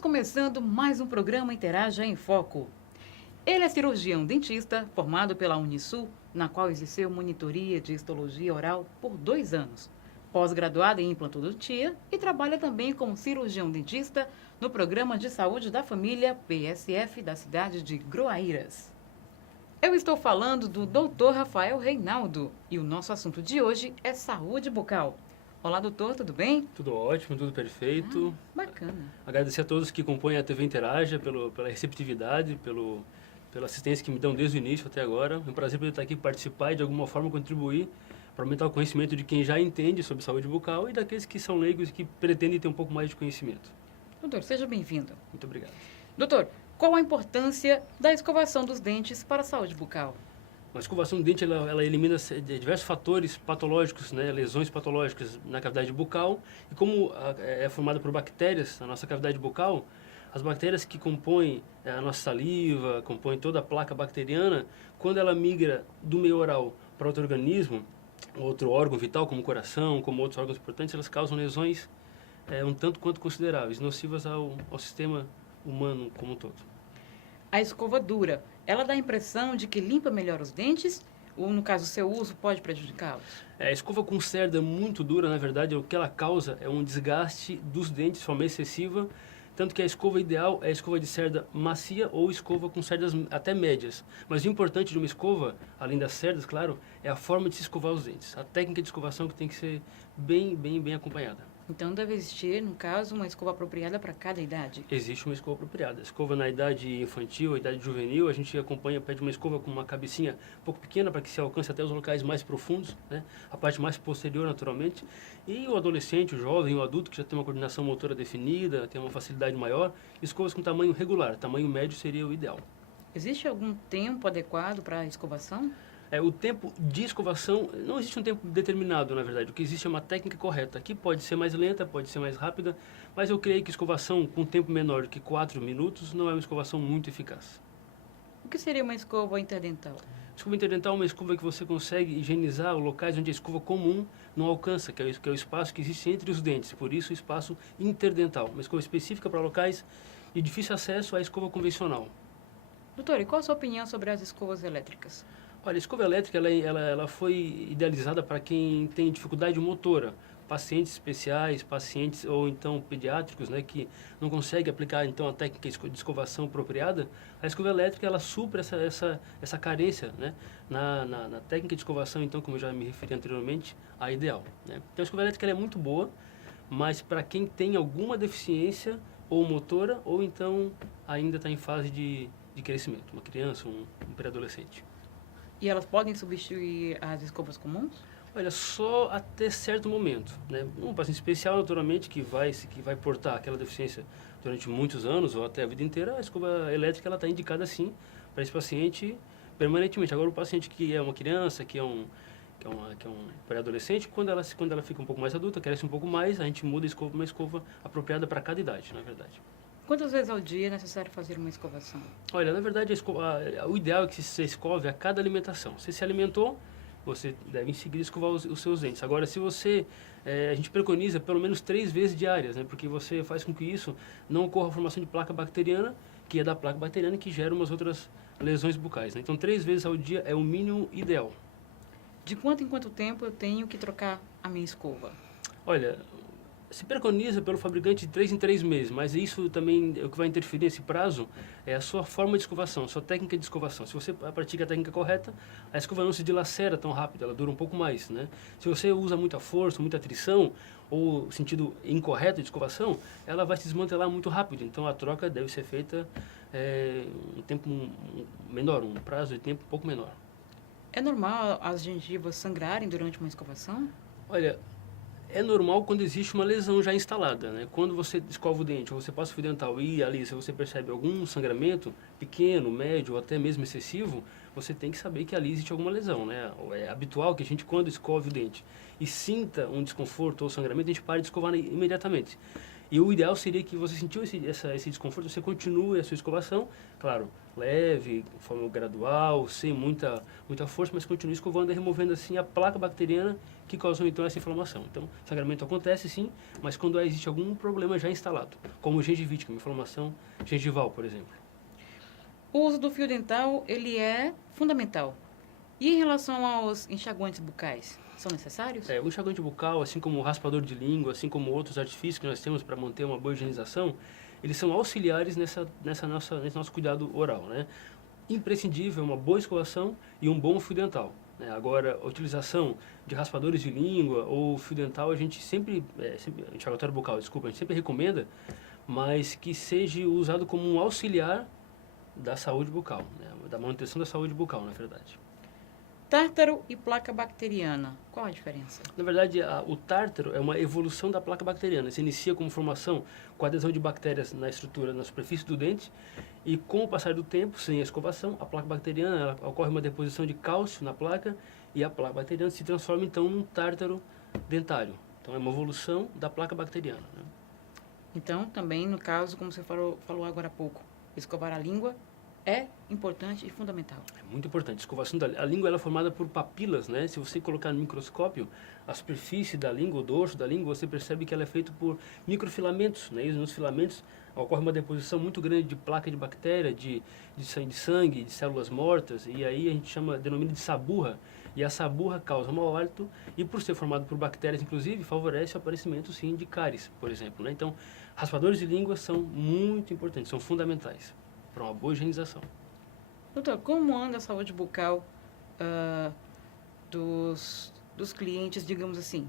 Estamos começando mais um programa Interaja em Foco. Ele é cirurgião dentista, formado pela Unisul, na qual exerceu monitoria de histologia oral por 2 anos. Pós-graduado em implantodontia e trabalha também como cirurgião dentista no Programa de Saúde da Família, PSF, da cidade de Groaíras. Eu estou falando do Dr. Rafael Reinaldo e o nosso assunto de hoje é saúde bucal. Olá, doutor, tudo bem? Tudo ótimo, tudo perfeito. Bacana. Agradecer a todos que compõem a TV Interaja pela receptividade, pela assistência que me dão desde o início até agora. É um prazer poder estar aqui, participar e de alguma forma contribuir para aumentar o conhecimento de quem já entende sobre saúde bucal e daqueles que são leigos e que pretendem ter um pouco mais de conhecimento. Doutor, seja bem-vindo. Muito obrigado. Doutor, qual a importância da escovação dos dentes para a saúde bucal? A escovação do dente ela elimina diversos fatores patológicos, né, lesões patológicas na cavidade bucal. E como é formada por bactérias, a nossa cavidade bucal, as bactérias que compõem a nossa saliva, compõem toda a placa bacteriana, quando ela migra do meio oral para outro organismo, outro órgão vital, como o coração, como outros órgãos importantes, elas causam lesões um tanto quanto consideráveis, nocivas ao sistema humano como um todo. A escova dura, ela dá a impressão de que limpa melhor os dentes ou, no caso, o seu uso pode prejudicá-los? A escova com cerda muito dura, na verdade, o que ela causa é um desgaste dos dentes de forma excessiva, tanto que a escova ideal é a escova de cerda macia ou escova com cerdas até médias. Mas o importante de uma escova, além das cerdas, claro, é a forma de se escovar os dentes. A técnica de escovação que tem que ser bem acompanhada. Então deve existir, no caso, uma escova apropriada para cada idade? Existe uma escova apropriada. Escova na idade infantil, idade juvenil, a gente acompanha, pede uma escova com uma cabecinha um pouco pequena para que se alcance até os locais mais profundos, né? A parte mais posterior, naturalmente. E o adolescente, o jovem, o adulto que já tem uma coordenação motora definida, tem uma facilidade maior, escovas com tamanho regular, tamanho médio seria o ideal. Existe algum tempo adequado para a escovação? O tempo de escovação, não existe um tempo determinado, na verdade. O que existe é uma técnica correta. Aqui pode ser mais lenta, pode ser mais rápida, mas eu creio que escovação com tempo menor do que 4 minutos não é uma escovação muito eficaz. O que seria uma escova interdental? Escova interdental é uma escova que você consegue higienizar os locais onde a escova comum não alcança, que é o espaço que existe entre os dentes, por isso o espaço interdental. Uma escova específica para locais de difícil acesso à escova convencional. Doutor, e qual a sua opinião sobre as escovas elétricas? Olha, a escova elétrica ela foi idealizada para quem tem dificuldade motora, pacientes especiais, pacientes ou então pediátricos, né, que não conseguem aplicar então a técnica de escovação apropriada. A escova elétrica ela supre essa carência, né, na técnica de escovação, então, como eu já me referi anteriormente, a ideal, né. Então a escova elétrica ela é muito boa, mas para quem tem alguma deficiência ou motora ou então ainda está em fase de crescimento, uma criança, um pré-adolescente. E elas podem substituir as escovas comuns? Olha, só até certo momento, né? Um paciente especial, naturalmente, que vai portar aquela deficiência durante muitos anos ou até a vida inteira, a escova elétrica ela está indicada sim para esse paciente permanentemente. Agora, o paciente que é uma criança, que é um pré-adolescente, quando ela fica um pouco mais adulta, cresce um pouco mais, a gente muda a escova para uma escova apropriada para cada idade, na verdade. Quantas vezes ao dia é necessário fazer uma escovação? Olha, na verdade, o ideal é que você escove a cada alimentação. Você se alimentou, você deve em seguida escovar os seus dentes. Agora, se você, a gente preconiza pelo menos 3 vezes diárias, né? Porque você faz com que isso não ocorra a formação de placa bacteriana, que é da placa bacteriana que gera umas outras lesões bucais, né? Então, 3 vezes ao dia é o mínimo ideal. De quanto em quanto tempo eu tenho que trocar a minha escova? Olha, se preconiza pelo fabricante de 3 em 3 meses, mas isso também, o que vai interferir nesse prazo é a sua forma de escovação, a sua técnica de escovação. Se você pratica a técnica correta, a escova não se dilacera tão rápido, ela dura um pouco mais, né? Se você usa muita força, muita atrição, ou sentido incorreto de escovação, ela vai se desmantelar muito rápido. Então a troca deve ser feita um tempo menor, um prazo de tempo um pouco menor. É normal as gengivas sangrarem durante uma escovação? Olha, é normal quando existe uma lesão já instalada, né? Quando você escova o dente ou você passa o fio dental e ali se você percebe algum sangramento pequeno, médio ou até mesmo excessivo, você tem que saber que ali existe alguma lesão, né? É habitual que a gente, quando escove o dente e sinta um desconforto ou sangramento, a gente pare de escovar imediatamente. E o ideal seria que você sentiu esse desconforto, você continue a sua escovação, claro, leve, de forma gradual, sem muita força, mas continue escovando e removendo assim a placa bacteriana que causou então essa inflamação. Então, sangramento acontece sim, mas quando existe algum problema já instalado, como gengivite, que é uma inflamação gengival, por exemplo. O uso do fio dental, ele é fundamental. E em relação aos enxaguantes bucais, são necessários? O enxaguante bucal, assim como o raspador de língua, assim como outros artifícios que nós temos para manter uma boa higienização, eles são auxiliares nesse nosso cuidado oral, né? Imprescindível uma boa escovação e um bom fio dental, né? Agora, a utilização de raspadores de língua ou fio dental, a gente enxaguatório bucal, desculpa, a gente sempre recomenda, mas que seja usado como um auxiliar da saúde bucal, né? Da manutenção da saúde bucal, na verdade. Tártaro e placa bacteriana, qual a diferença? Na verdade, o tártaro é uma evolução da placa bacteriana. Se inicia como formação com adesão de bactérias na estrutura, na superfície do dente, e com o passar do tempo, sem a escovação, a placa bacteriana, ocorre uma deposição de cálcio na placa, e a placa bacteriana se transforma então num tártaro dentário. Então é uma evolução da placa bacteriana, né? Então, também no caso, como você falou agora há pouco, escovar a língua é importante e fundamental. É muito importante. A escovação a língua ela é formada por papilas, né? Se você colocar no microscópio a superfície da língua, o dorso da língua, você percebe que ela é feita por microfilamentos, né? E nos filamentos ocorre uma deposição muito grande de placa de bactéria, de sangue, de células mortas, e aí a gente denomina de saburra. E a saburra causa mau hálito e, por ser formado por bactérias, inclusive, favorece o aparecimento, sim, de cáries, por exemplo, né? Então, raspadores de língua são muito importantes, são fundamentais para uma boa higienização. Doutor, como anda a saúde bucal dos clientes, digamos assim,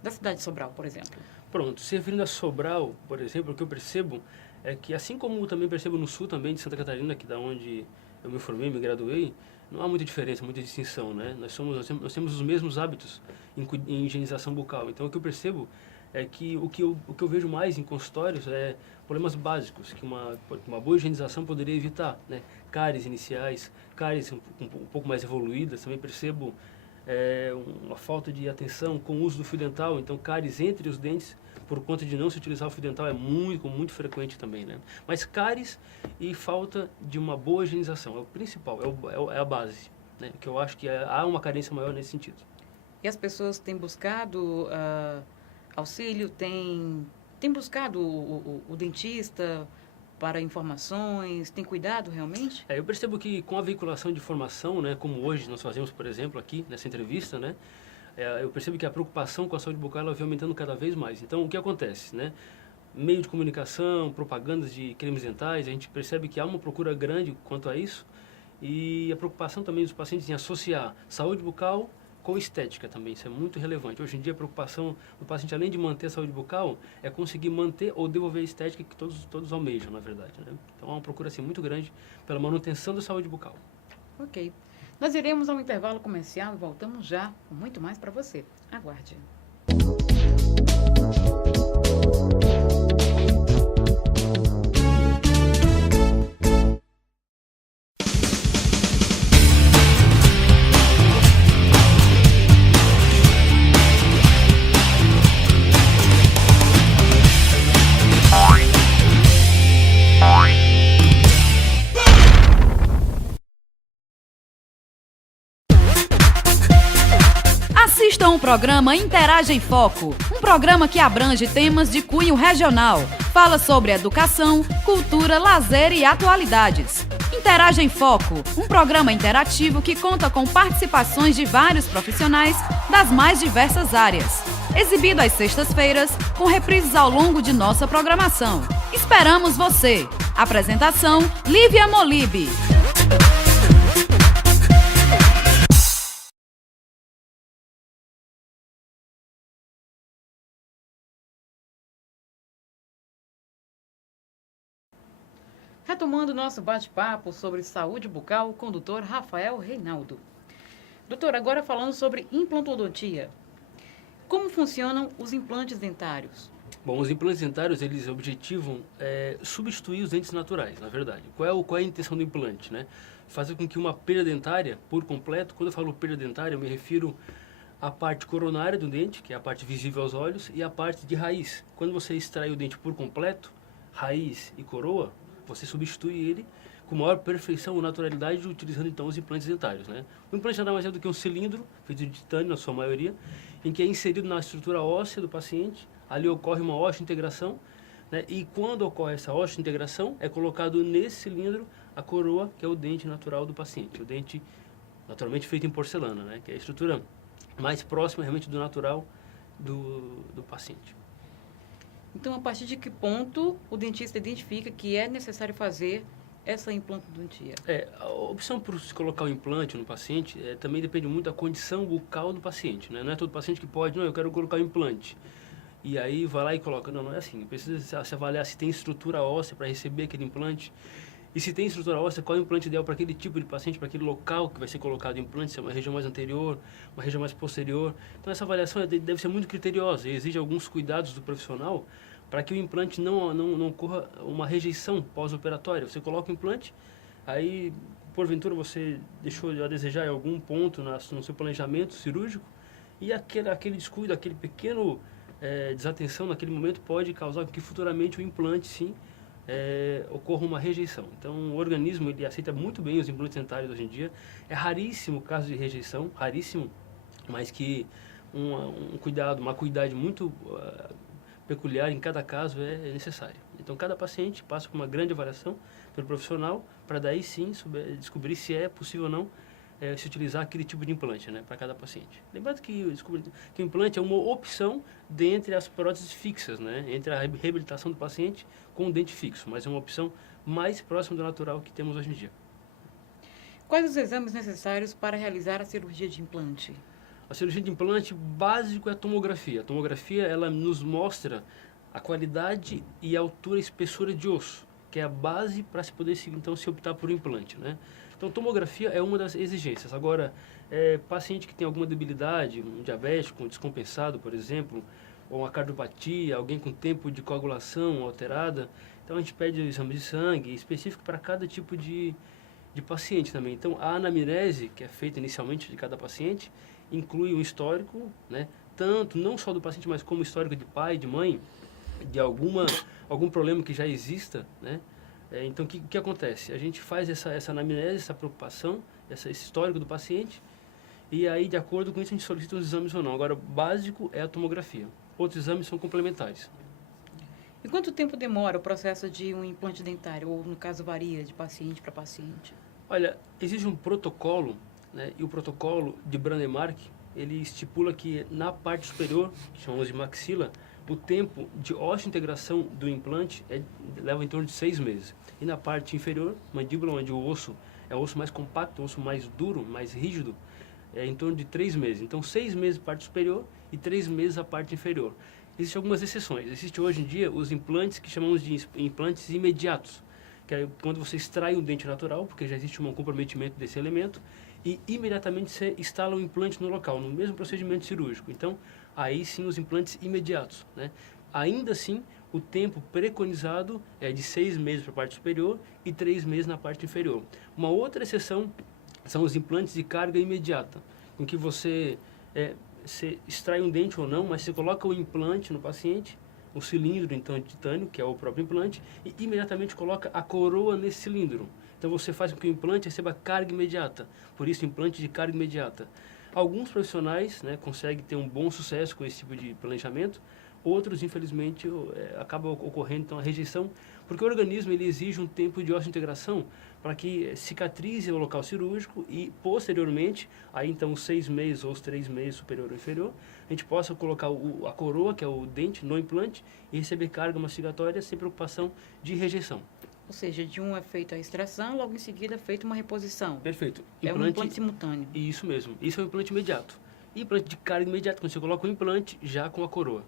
da cidade de Sobral, por exemplo? Pronto, se referindo a Sobral, por exemplo, o que eu percebo é que, assim como também percebo no sul também de Santa Catarina, que da onde eu me formei, me graduei, não há muita diferença, muita distinção, né? Nós temos os mesmos hábitos em higienização bucal. Então, o que eu percebo é que o que eu vejo mais em consultórios é problemas básicos, que uma boa higienização poderia evitar, né? Cáries iniciais, cáries um pouco mais evoluídas, também percebo uma falta de atenção com o uso do fio dental, então cáries entre os dentes, por conta de não se utilizar o fio dental, é muito frequente também, né? Mas cáries e falta de uma boa higienização, é o principal, é a base, né? Que eu acho que há uma carência maior nesse sentido. E as pessoas têm buscado auxílio, têm buscado o dentista para informações, tem cuidado realmente? Eu percebo que com a veiculação de informação, né, como hoje nós fazemos, por exemplo, aqui nessa entrevista, né, eu percebo que a preocupação com a saúde bucal ela vem aumentando cada vez mais. Então, o que acontece, né? Meio de comunicação, propagandas de cremes dentais, a gente percebe que há uma procura grande quanto a isso e a preocupação também dos pacientes em associar saúde bucal com estética também, isso é muito relevante. Hoje em dia a preocupação do paciente, além de manter a saúde bucal, é conseguir manter ou devolver a estética que todos almejam, na verdade, né? Então há uma procura assim, muito grande pela manutenção da saúde bucal. Ok. Nós iremos a um intervalo comercial e voltamos já com muito mais para você. Aguarde. Assistam o programa Interage em Foco, um programa que abrange temas de cunho regional. Fala sobre educação, cultura, lazer e atualidades. Interage em Foco, um programa interativo que conta com participações de vários profissionais das mais diversas áreas. Exibido às sextas-feiras, com reprises ao longo de nossa programação. Esperamos você! Apresentação, Lívia Molibe. Retomando nosso bate-papo sobre saúde bucal com o doutor Rafael Reinaldo. Doutor, agora falando sobre implantodontia. Como funcionam os implantes dentários? Bom, os implantes dentários, eles objetivam substituir os dentes naturais, na verdade. Qual é a intenção do implante, né? Fazer com que uma perda dentária, por completo, quando eu falo perda dentária, eu me refiro a parte coronária do dente, que é a parte visível aos olhos, e a parte de raiz. Quando você extrai o dente por completo, raiz e coroa, você substitui ele com maior perfeição ou naturalidade, utilizando então os implantes dentários, né? O implante nada mais é do que um cilindro, feito de titânio na sua maioria, em que é inserido na estrutura óssea do paciente, ali ocorre uma osteointegração, né? E quando ocorre essa osteointegração, é colocado nesse cilindro a coroa, que é o dente natural do paciente, o dente naturalmente feito em porcelana, né? Que é a estrutura mais próxima realmente do natural do paciente. Então, a partir de que ponto o dentista identifica que é necessário fazer essa implantodontia? A opção por se colocar o implante no paciente também depende muito da condição bucal do paciente, né? Não é todo paciente que pode, não, eu quero colocar o implante. E aí vai lá e coloca. Não, não é assim. Precisa se avaliar se tem estrutura óssea para receber aquele implante. E se tem estrutura óssea, qual é o implante ideal para aquele tipo de paciente, para aquele local que vai ser colocado o implante, se é uma região mais anterior, uma região mais posterior. Então essa avaliação deve ser muito criteriosa e exige alguns cuidados do profissional para que o implante não ocorra uma rejeição pós-operatória. Você coloca o implante, aí porventura você deixou a desejar em algum ponto no seu planejamento cirúrgico e aquele descuido, aquele pequeno desatenção naquele momento pode causar que futuramente o implante sim ocorra uma rejeição. Então o organismo ele aceita muito bem os implantes dentários hoje em dia. É raríssimo o caso de rejeição, raríssimo, mas que um cuidado, uma cuidade muito peculiar em cada caso é necessário. Então cada paciente passa por uma grande avaliação pelo profissional para daí sim descobrir se é possível ou não se utilizar aquele tipo de implante, né, para cada paciente. Lembrando que o implante é uma opção dentre as próteses fixas, né, entre a reabilitação do paciente com o dente fixo, mas é uma opção mais próxima do natural que temos hoje em dia. Quais os exames necessários para realizar a cirurgia de implante? A cirurgia de implante básico é a tomografia. A tomografia ela nos mostra a qualidade e a altura e espessura de osso, que é a base para se poder então se optar por um implante, né? Então, tomografia é uma das exigências. Agora, paciente que tem alguma debilidade, um diabético, um descompensado, por exemplo, ou uma cardiopatia, alguém com tempo de coagulação alterada, então a gente pede exame de sangue específico para cada tipo de paciente também. Então, a anamnese, que é feita inicialmente de cada paciente, inclui um histórico, né, tanto, não só do paciente, mas como histórico de pai, de mãe, de algum problema que já exista, né? Então, o que acontece? A gente faz essa anamnese, essa preocupação, esse histórico do paciente, e aí, de acordo com isso, a gente solicita os exames ou não. Agora, o básico é a tomografia. Outros exames são complementares. E quanto tempo demora o processo de um implante dentário? Ou, no caso, varia de paciente para paciente? Olha, existe um protocolo, né, e o protocolo de Brandemark, ele estipula que na parte superior, que chamamos de maxila, o tempo de osteointegração do implante leva em torno de 6 meses. E na parte inferior, mandíbula, onde o osso é o osso mais compacto, o osso mais duro, mais rígido, é em torno de 3 meses. Então, 6 meses a parte superior e 3 meses a parte inferior. Existem algumas exceções. Existe hoje em dia os implantes que chamamos de implantes imediatos, que é quando você extrai um dente natural, porque já existe um comprometimento desse elemento, e imediatamente você instala um implante no local, no mesmo procedimento cirúrgico. Então, aí sim os implantes imediatos, né? Ainda assim, o tempo preconizado é de 6 meses para a parte superior e 3 meses na parte inferior. Uma outra exceção são os implantes de carga imediata, em que você extrai um dente ou não, mas você coloca o implante no paciente, o cilindro então de titânio, que é o próprio implante, e imediatamente coloca a coroa nesse cilindro. Então você faz com que o implante receba carga imediata, por isso implante de carga imediata. Alguns profissionais, né, conseguem ter um bom sucesso com esse tipo de planejamento, outros infelizmente acaba ocorrendo então a rejeição, porque o organismo ele exige um tempo de osteointegração para que cicatrize o local cirúrgico e posteriormente, aí então os 6 meses ou os 3 meses superior ou inferior, a gente possa colocar a coroa, que é o dente, no implante e receber carga mastigatória sem preocupação de rejeição. Ou seja, de um é feita a extração, logo em seguida é feita uma reposição. Perfeito. É um implante simultâneo. Isso mesmo. Isso é um implante imediato. E implante de carga imediata, quando você coloca o implante já com a coroa.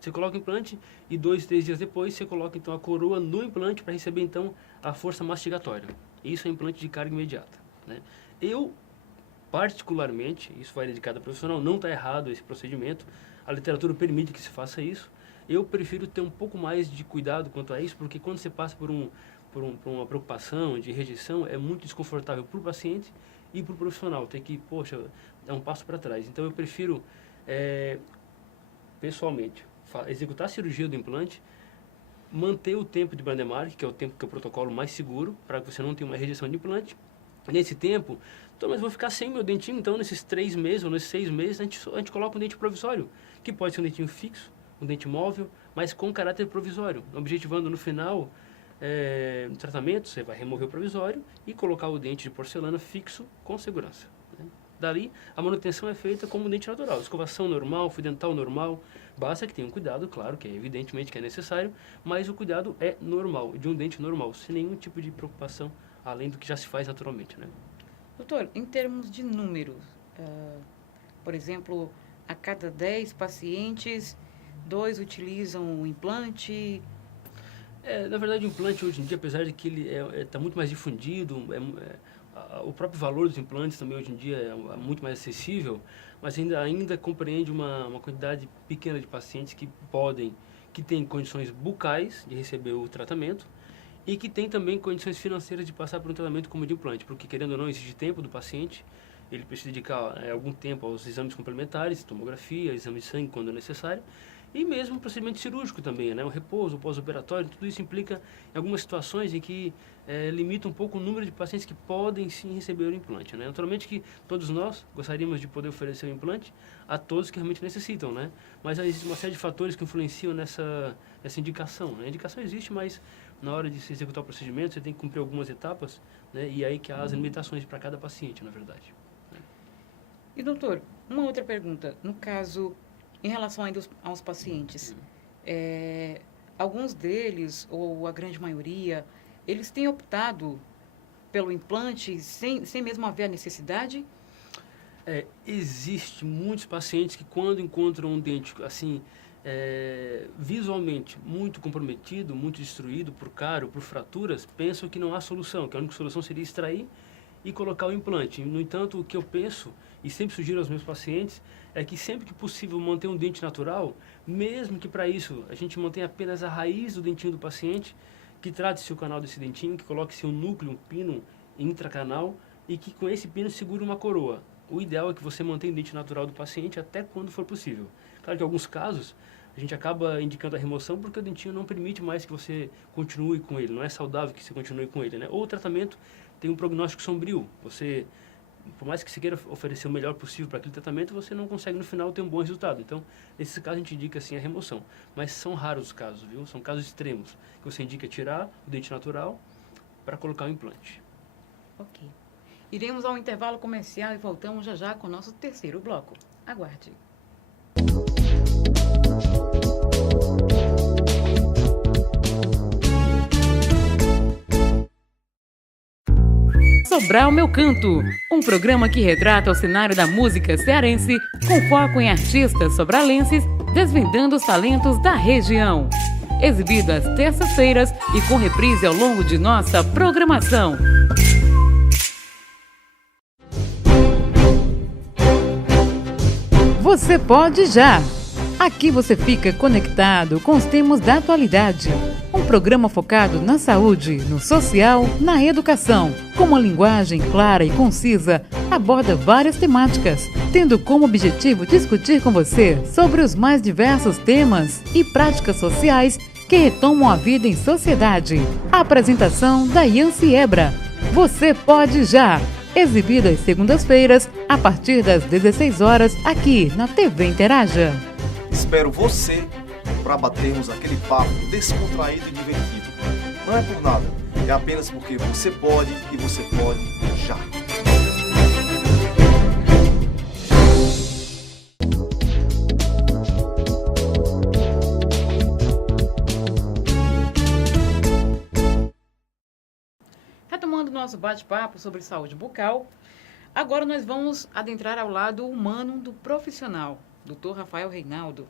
Você coloca o implante e 2, 3 dias depois você coloca então a coroa no implante para receber então a força mastigatória. Isso é implante de carga imediata, né? Eu, particularmente, isso varia de cada profissional, não está errado esse procedimento, a literatura permite que se faça isso. Eu prefiro ter um pouco mais de cuidado quanto a isso, porque quando você passa por uma preocupação de rejeição, é muito desconfortável para o paciente e para o profissional. Tem que, poxa, é um passo para trás. Então, eu prefiro, pessoalmente, executar a cirurgia do implante, manter o tempo de Brandemark, que é o tempo que é o protocolo mais seguro, para que você não tenha uma rejeição de implante. Nesse tempo, então, mas vou ficar sem meu dentinho, então nesses 3 meses ou nesses 6 meses, a gente coloca um dente provisório, que pode ser um dentinho fixo, um dente móvel, mas com caráter provisório, objetivando no final do tratamento, você vai remover o provisório e colocar o dente de porcelana fixo com segurança. Né? Dali, a manutenção é feita como um dente natural, escovação normal, fio dental normal, basta que tenha um cuidado, claro, que é evidentemente que é necessário, mas o cuidado é normal, de um dente normal, sem nenhum tipo de preocupação, além do que já se faz naturalmente, né? Doutor, em termos de números, por exemplo, a cada 10 pacientes, 2 utilizam o implante? Na verdade, o implante hoje em dia, apesar de que ele está muito mais difundido, o próprio valor dos implantes também hoje em dia é muito mais acessível, mas ainda compreende uma quantidade pequena de pacientes que têm condições bucais de receber o tratamento, e que tem também condições financeiras de passar por um tratamento como de implante, porque querendo ou não exige tempo do paciente, ele precisa dedicar algum tempo aos exames complementares, tomografia, exame de sangue quando necessário, e mesmo o procedimento cirúrgico também, né? O repouso, o pós-operatório, tudo isso implica em algumas situações em que limita um pouco o número de pacientes que podem sim receber o implante, né? Naturalmente que todos nós gostaríamos de poder oferecer o implante a todos que realmente necessitam, né? Mas existe uma série de fatores que influenciam nessa indicação, né? A indicação existe, mas na hora de se executar o procedimento, você tem que cumprir algumas etapas, né? E aí que há as limitações para cada paciente, na verdade. E, doutor, uma outra pergunta. No caso, em relação ainda aos pacientes, alguns deles, ou a grande maioria, eles têm optado pelo implante sem mesmo haver a necessidade? Existe muitos pacientes que quando encontram um dente, assim, visualmente muito comprometido, muito destruído por cárie, por fraturas, pensam que não há solução, que a única solução seria extrair e colocar o implante. No entanto, o que eu penso, e sempre sugiro aos meus pacientes, é que sempre que possível manter um dente natural, mesmo que para isso a gente mantenha apenas a raiz do dentinho do paciente, que trate-se o canal desse dentinho, que coloque-se um núcleo, um pino intracanal, e que com esse pino segure uma coroa. O ideal é que você mantenha o dente natural do paciente até quando for possível. Claro que em alguns casos, a gente acaba indicando a remoção porque o dentinho não permite mais que você continue com ele, não é saudável que você continue com ele, né? Ou o tratamento tem um prognóstico sombrio, por mais que você queira oferecer o melhor possível para aquele tratamento, você não consegue no final ter um bom resultado. Então, nesse caso a gente indica assim a remoção, mas são raros os casos, viu? São casos extremos, que você indica tirar o dente natural para colocar o implante. Ok. Iremos ao intervalo comercial e voltamos já já com o nosso terceiro bloco. Aguarde. Sobral Meu Canto, um programa que retrata o cenário da música cearense com foco em artistas sobralenses desvendando os talentos da região. Exibido às terças-feiras e com reprise ao longo de nossa programação. Você pode já! Aqui você fica conectado com os temas da atualidade. Um programa focado na saúde, no social, na educação. Com uma linguagem clara e concisa, aborda várias temáticas, tendo como objetivo discutir com você sobre os mais diversos temas e práticas sociais que retomam a vida em sociedade. A apresentação da Yancy Ebra. Você pode já! Exibido às segundas-feiras, a partir das 16 horas, aqui na TV Interaja. Espero você para batermos aquele papo descontraído e divertido. Não é por nada, é apenas porque você pode e você pode já. Retomando nosso bate-papo sobre saúde bucal, agora nós vamos adentrar ao lado humano do profissional, Dr. Rafael Reinaldo.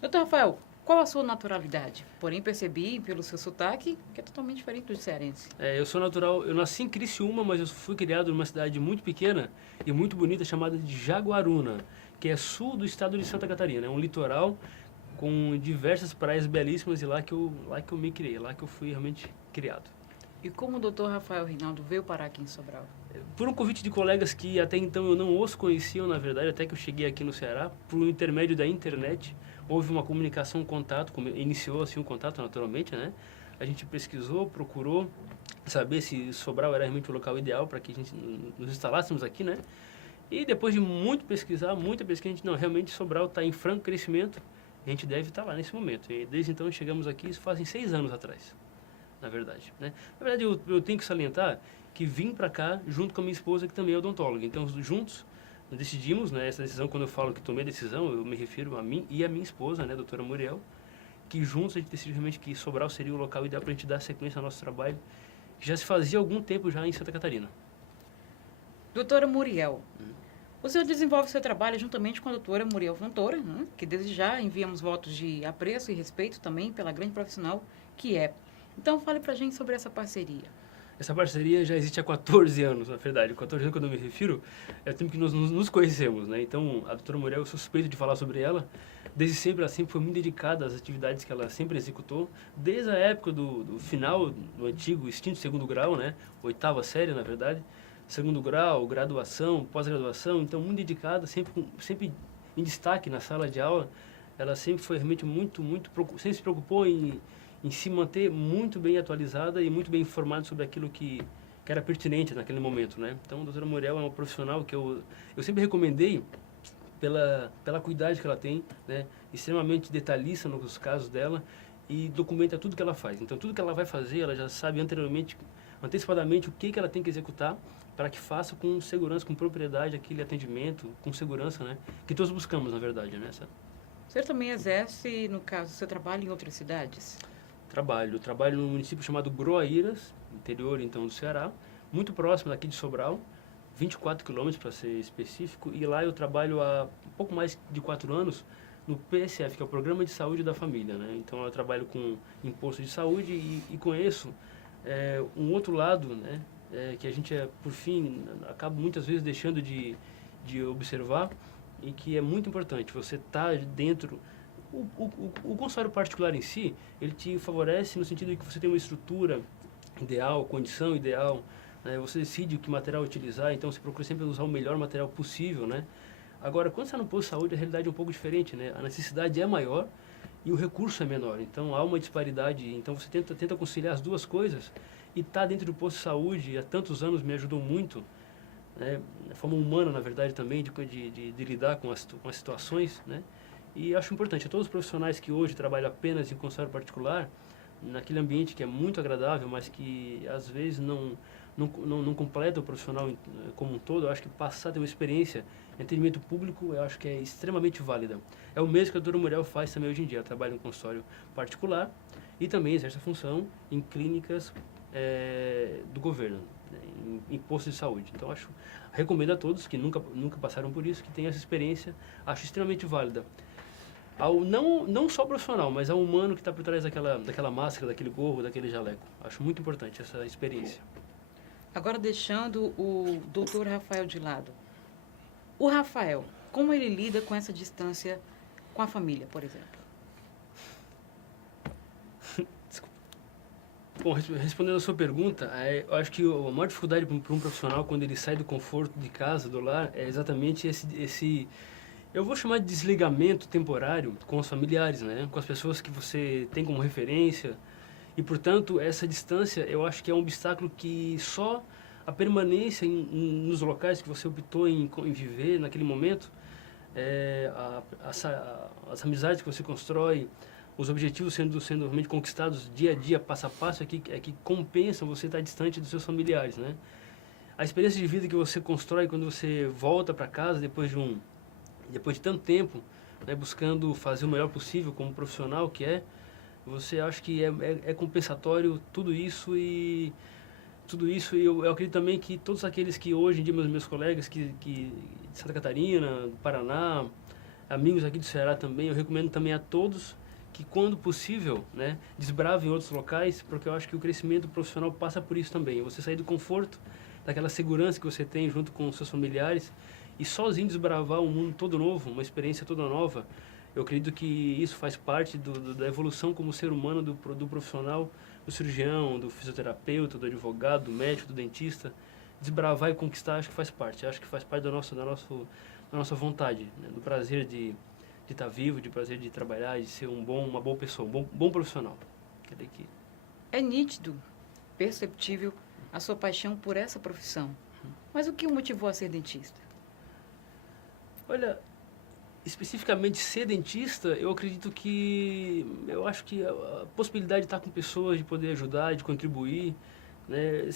Dr. Rafael, qual a sua naturalidade? Porém, percebi pelo seu sotaque que é totalmente diferente do cearense. Eu sou natural, eu nasci em Criciúma, mas eu fui criado numa cidade muito pequena e muito bonita chamada de Jaguaruna, que é sul do estado de Santa Catarina. É um litoral com diversas praias belíssimas e lá que eu me criei, lá que eu fui realmente criado. E como o Dr. Rafael Reinaldo veio parar aqui em Sobral? por um convite de colegas que até então eu não os conheciam, na verdade, até que eu cheguei aqui no Ceará, por intermédio da internet, houve uma comunicação, um contato, iniciou assim um contato naturalmente, né? A gente pesquisou, procurou saber se Sobral era realmente o local ideal para que a gente nos instalássemos aqui, né? E depois de muita pesquisa, a gente, não, realmente Sobral está em franco crescimento, a gente deve estar lá nesse momento. E desde então chegamos aqui, isso fazem 6 anos atrás, na verdade, né? Na verdade, eu tenho que salientar que vim para cá junto com a minha esposa, que também é odontóloga. Então, juntos, decidimos, né, essa decisão, quando eu falo que tomei a decisão, eu me refiro a mim e a minha esposa, né, a doutora Muriel, que juntos a gente decidiu realmente que Sobral seria o local ideal para a gente dar sequência ao nosso trabalho, que já se fazia há algum tempo já em Santa Catarina. Doutora Muriel, o senhor desenvolve seu trabalho juntamente com a doutora Muriel Fontoura, né, que desde já enviamos votos de apreço e respeito também pela grande profissional que é. Então, fale para a gente sobre essa parceria. Essa parceria já existe há 14 anos, na verdade. 14 anos, quando eu me refiro, é o tempo que nos conhecemos, né? Então, a doutora Muriel, eu sou suspeito de falar sobre ela. Desde sempre, ela sempre foi muito dedicada às atividades que ela sempre executou. Desde a época do final do antigo extinto segundo grau, né? 8ª série, na verdade. Segundo grau, graduação, pós-graduação. Então, muito dedicada, sempre em destaque na sala de aula. Ela sempre foi realmente sempre se preocupou em se manter muito bem atualizada e muito bem informada sobre aquilo que era pertinente naquele momento, né? Então, a doutora Muriel é uma profissional que eu sempre recomendei pela cuidado que ela tem, né? Extremamente detalhista nos casos dela e documenta tudo que ela faz. Então, tudo que ela vai fazer, ela já sabe antecipadamente o que ela tem que executar para que faça com segurança, com propriedade aquele atendimento, com segurança, né? Que todos buscamos, na verdade, né? O senhor também exerce, no caso, seu trabalho em outras cidades? Trabalho num município chamado Groaíras, interior então do Ceará, muito próximo daqui de Sobral, 24 quilômetros para ser específico, e lá eu trabalho há um pouco mais de 4 anos no PSF, que é o Programa de Saúde da Família, né? Então eu trabalho com imposto de saúde e conheço um outro lado, né? Que a gente, por fim, acaba muitas vezes deixando de observar e que é muito importante, você tá dentro. O consultório particular em si, ele te favorece no sentido de que você tem uma estrutura ideal, condição ideal, né? Você decide que material utilizar, então você procura sempre usar o melhor material possível, né? Agora, quando você está no posto de saúde, a realidade é um pouco diferente, né? A necessidade é maior e o recurso é menor, então há uma disparidade, então você tenta conciliar as duas coisas e estar dentro do posto de saúde há tantos anos me ajudou muito, né? A forma humana, na verdade, também, de lidar com as situações, né? E acho importante, a todos os profissionais que hoje trabalham apenas em consultório particular, naquele ambiente que é muito agradável, mas que às vezes não completa o profissional como um todo, eu acho que passar a ter uma experiência em atendimento público, eu acho que é extremamente válida. É o mesmo que a doutora Muriel faz também hoje em dia, ela trabalha em consultório particular e também exerce a função em clínicas do governo, né, em postos de saúde. Então, recomendo a todos que nunca passaram por isso, que tenham essa experiência, acho extremamente válida. Não só o profissional, mas ao humano que está por trás daquela máscara, daquele gorro, daquele jaleco. Acho muito importante essa experiência. Agora, deixando o doutor Rafael de lado. O Rafael, como ele lida com essa distância com a família, por exemplo? Bom, respondendo a sua pergunta, eu acho que a maior dificuldade para um profissional quando ele sai do conforto de casa, do lar, é exatamente esse eu vou chamar de desligamento temporário com os familiares, né? Com as pessoas que você tem como referência. E, portanto, essa distância, eu acho que é um obstáculo que só a permanência nos locais que você optou em viver naquele momento, as amizades que você constrói, os objetivos sendo realmente conquistados dia a dia, passo a passo, é que compensam você estar distante dos seus familiares, né? A experiência de vida que você constrói quando você volta para casa depois de tanto tempo, né, buscando fazer o melhor possível como profissional que você acha que é compensatório tudo isso e eu acredito também que todos aqueles que hoje em dia, meus colegas que de Santa Catarina, do Paraná, amigos aqui do Ceará também, eu recomendo também a todos que quando possível, né, desbravem outros locais, porque eu acho que o crescimento profissional passa por isso também, você sair do conforto, daquela segurança que você tem junto com os seus familiares e sozinho desbravar um mundo todo novo, uma experiência toda nova. Eu acredito que isso faz parte da evolução como ser humano do profissional, do cirurgião, do fisioterapeuta, do advogado, do médico, do dentista. desbravar e conquistar, acho que faz parte. Acho que faz parte da nossa vontade, né? Do prazer de estar vivo, de prazer de trabalhar, de ser uma boa pessoa, um bom profissional. É nítido, perceptível a sua paixão por essa profissão. Mas o que o motivou a ser dentista? Olha, especificamente ser dentista, eu acho que a possibilidade de estar com pessoas, de poder ajudar, de contribuir, né?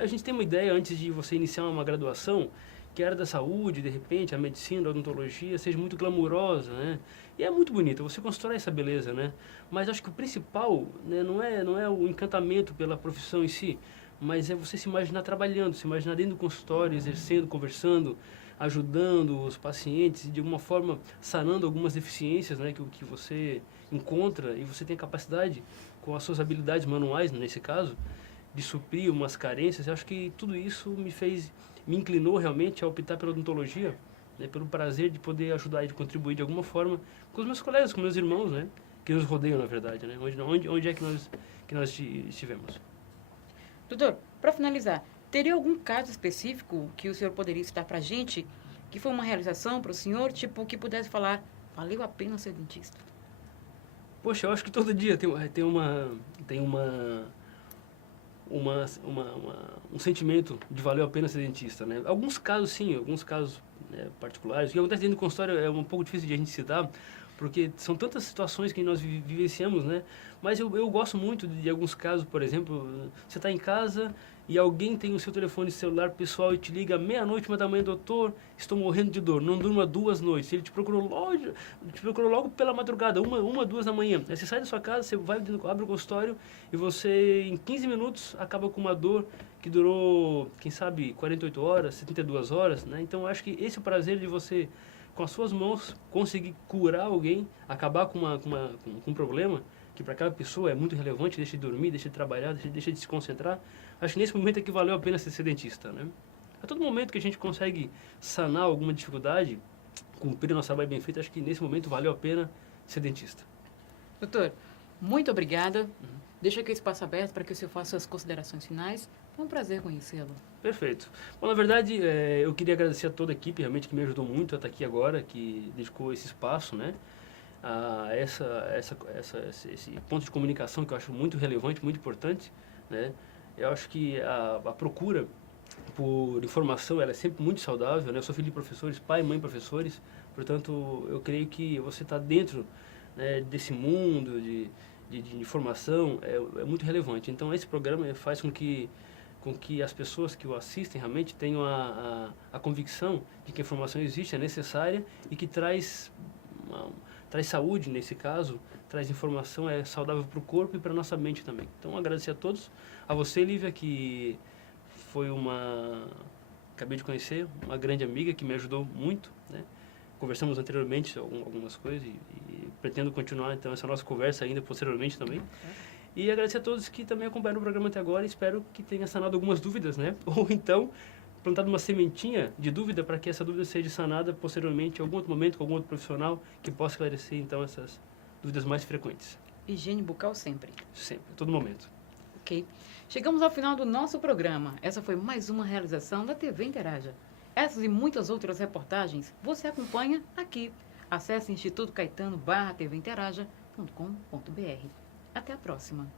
A gente tem uma ideia antes de você iniciar uma graduação, que a área da saúde, de repente, a medicina, a odontologia, seja muito glamurosa, né? E é muito bonita, você constrói essa beleza, né? Mas acho que o principal, né, não é o encantamento pela profissão em si, mas é você se imaginar trabalhando, se imaginar dentro do consultório, exercendo, conversando, ajudando os pacientes, de alguma forma sanando algumas deficiências, né, que você encontra, e você tem a capacidade, com as suas habilidades manuais, nesse caso, de suprir umas carências. Eu acho que tudo isso me inclinou realmente a optar pela odontologia, né, pelo prazer de poder ajudar e de contribuir de alguma forma com os meus colegas, com meus irmãos, né, que nos rodeiam, na verdade, né, onde é que nós estivemos. Doutor, para finalizar, teria algum caso específico que o senhor poderia citar para a gente, que foi uma realização para o senhor, tipo, que pudesse falar, valeu a pena ser dentista? Poxa, eu acho que todo dia tem um sentimento de valeu a pena ser dentista, né? Alguns casos sim, alguns casos, né, particulares. O que acontece dentro do consultório é um pouco difícil de a gente citar, porque são tantas situações que nós vivenciamos, né? Mas eu gosto muito de alguns casos, por exemplo, você está em casa e alguém tem o seu telefone celular pessoal e te liga meia-noite, 1h da manhã, doutor, estou morrendo de dor, não durma 2 noites. Ele te procurou logo pela madrugada, 2 da manhã. Aí você sai da sua casa, você vai, abre o consultório e você, em 15 minutos, acaba com uma dor que durou, quem sabe, 48 horas, 72 horas, né? Então, eu acho que esse é o prazer de você, com as suas mãos, conseguir curar alguém, acabar com um problema que para aquela pessoa é muito relevante, deixa de dormir, deixa de trabalhar, deixa de se concentrar. Acho que nesse momento é que valeu a pena ser dentista, né? A todo momento que a gente consegue sanar alguma dificuldade, cumprir nosso trabalho bem feito, acho que nesse momento valeu a pena ser dentista. Doutor, muito obrigada. Deixa aqui o espaço aberto para que o senhor faça as considerações finais. Foi um prazer conhecê-lo. Perfeito. Bom, na verdade, eu queria agradecer a toda a equipe, realmente, que me ajudou muito a estar aqui agora, que dedicou esse espaço, né? Esse ponto de comunicação que eu acho muito relevante, muito importante, né? Eu acho que a procura por informação, ela é sempre muito saudável, né? Eu sou filho de professores, pai e mãe professores, portanto, eu creio que você está dentro, né, desse mundo de informação é muito relevante. Então, esse programa faz com que as pessoas que o assistem realmente tenham a convicção de que a informação existe, é necessária e que traz saúde, nesse caso, traz informação, é saudável para o corpo e para a nossa mente também. Então, agradecer a todos. A você, Lívia, que foi acabei de conhecer, uma grande amiga que me ajudou muito, né? Conversamos anteriormente algumas coisas e pretendo continuar, então, essa nossa conversa ainda posteriormente também. E agradecer a todos que também acompanharam o programa até agora. Espero que tenha sanado algumas dúvidas, né? Ou então, plantado uma sementinha de dúvida para que essa dúvida seja sanada posteriormente, em algum outro momento, com algum outro profissional que possa esclarecer, então, essas dúvidas mais frequentes. Higiene bucal sempre. Sempre, a todo momento. Ok. Chegamos ao final do nosso programa. Essa foi mais uma realização da TV Interaja. Essas e muitas outras reportagens você acompanha aqui. Acesse institutocaetano.com.br. Até a próxima.